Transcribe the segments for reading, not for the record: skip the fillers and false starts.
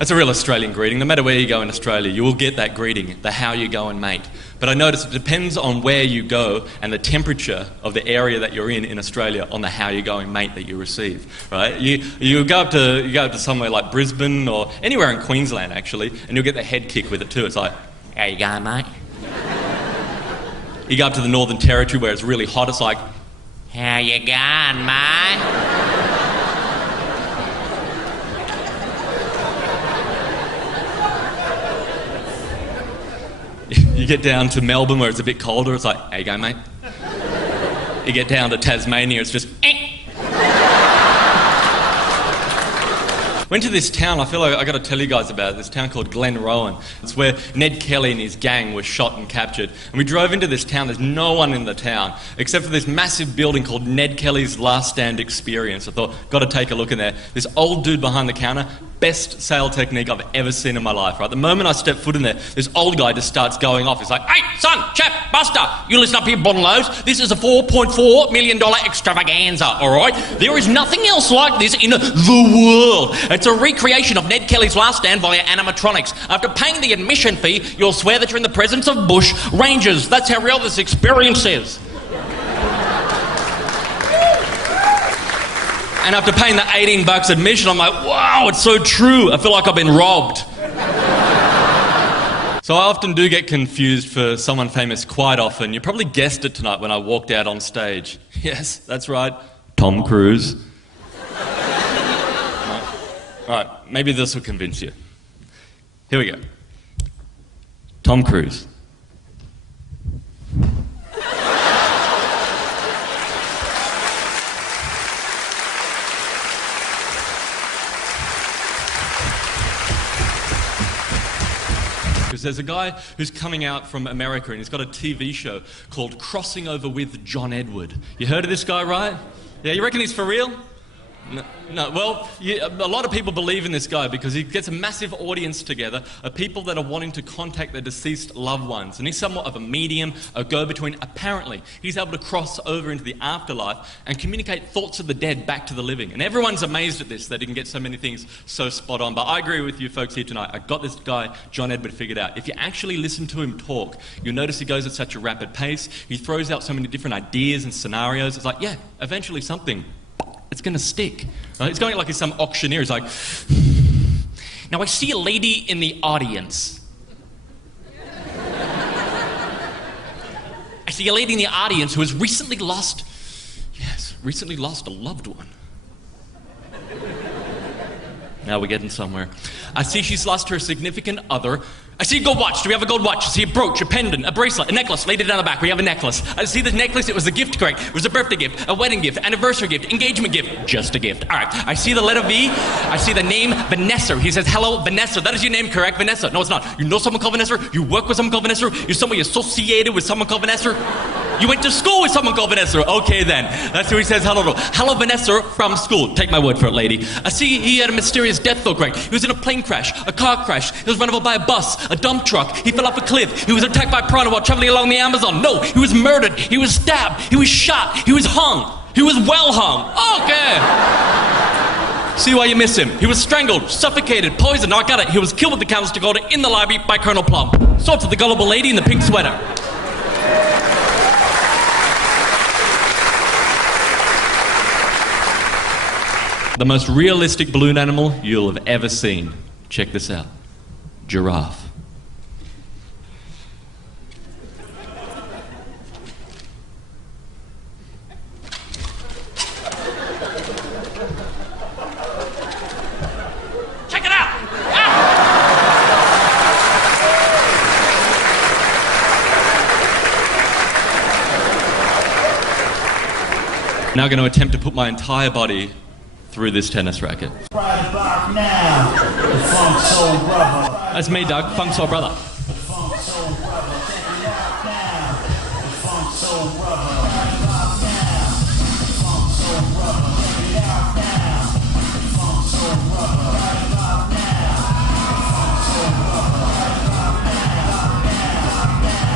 That's a real Australian greeting. No matter where you go in Australia, you will get that greeting, the how you going, mate. But I notice it depends on where you go and the temperature of the area that you're in Australia on the how you going, mate that you receive, right? You go up to somewhere like Brisbane or anywhere in Queensland, actually, and you'll get the head kick with it too. It's like, how you going, mate? You go up to the Northern Territory where it's really hot, it's like, how you going, mate? You get down to Melbourne where it's a bit colder, it's like, how you going, mate? You get down to Tasmania, it's just, Went to this town, I feel like I've got to tell you guys about it, this town called Glenrowan. It's where Ned Kelly and his gang were shot and captured. And we drove into this town, there's no one in the town, except for this massive building called Ned Kelly's Last Stand Experience. I thought, got to take a look in there. This old dude behind the counter, best sale technique I've ever seen in my life, right? The moment I step foot in there, this old guy just starts going off. He's like, hey, son, chap, buster, you listen up here, bottomlows. This is a $4.4 million extravaganza, all right? There is nothing else like this in the world. It's a recreation of Ned Kelly's Last Stand via animatronics. After paying the admission fee, you'll swear that you're in the presence of bush rangers. That's how real this experience is. And after paying the $18 admission, I'm like, wow, it's so true. I feel like I've been robbed. So I often do get confused for someone famous quite often. You probably guessed it tonight when I walked out on stage. Yes, that's right, Tom Cruise. All right, maybe this will convince you. Here we go. Tom Cruise. Because there's a guy who's coming out from America and he's got a TV show called Crossing Over with John Edward. You heard of this guy, right? Yeah, you reckon he's for real? No. Well, a lot of people believe in this guy because he gets a massive audience together of people that are wanting to contact their deceased loved ones. And he's somewhat of a medium, a go-between. Apparently, he's able to cross over into the afterlife and communicate thoughts of the dead back to the living. And everyone's amazed at this, that he can get so many things so spot on. But I agree with you folks here tonight. I got this guy, John Edward, figured out. If you actually listen to him talk, you'll notice he goes at such a rapid pace. He throws out so many different ideas and scenarios. It's like, yeah, eventually something. It's going to stick. Right? He's going like he's some auctioneer. He's like, now I see a lady in the audience. I see a lady in the audience who has recently lost a loved one. Now we're getting somewhere. I see she's lost her significant other. I see a gold watch. Do we have a gold watch? I see a brooch, a pendant, a bracelet, a necklace. Laid it down the back. We have a necklace. I see this necklace. It was a gift, correct. It was a birthday gift, a wedding gift, anniversary gift, engagement gift. Just a gift. All right. I see the letter V. I see the name Vanessa. He says, hello, Vanessa. That is your name, correct, Vanessa? No, it's not. You know someone called Vanessa? You work with someone called Vanessa? You're somebody associated with someone called Vanessa? You went to school with someone called Vanessa. Okay, then. That's who he says hello to. Hello, Vanessa, from school. Take my word for it, lady. I see he had a mysterious death, though, correct. He was in a plane crash, a car crash. He was run over by a bus, a dump truck. He fell off a cliff. He was attacked by piranha while traveling along the Amazon. No, he was murdered. He was stabbed. He was shot. He was hung. He was well hung. Okay. See why you miss him. He was strangled, suffocated, poisoned. No, I got it. He was killed with the canister order in the library by Colonel Plum. So to the gullible lady in the pink sweater. The most realistic balloon animal you'll have ever seen. Check this out. Giraffe. Check it out! Now I'm going to attempt to put my entire body through this tennis racket. Right about now, the Funk Soul Brother. That's me, Doug, Funk Soul Brother. The Funk Soul Brother, check it out now. The Funk Soul Brother. Right about now, the Funk Soul Brother. Check it out now. The Funk Soul Brother. Right about now, the Funk Soul Brother. Right about now.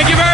Thank you very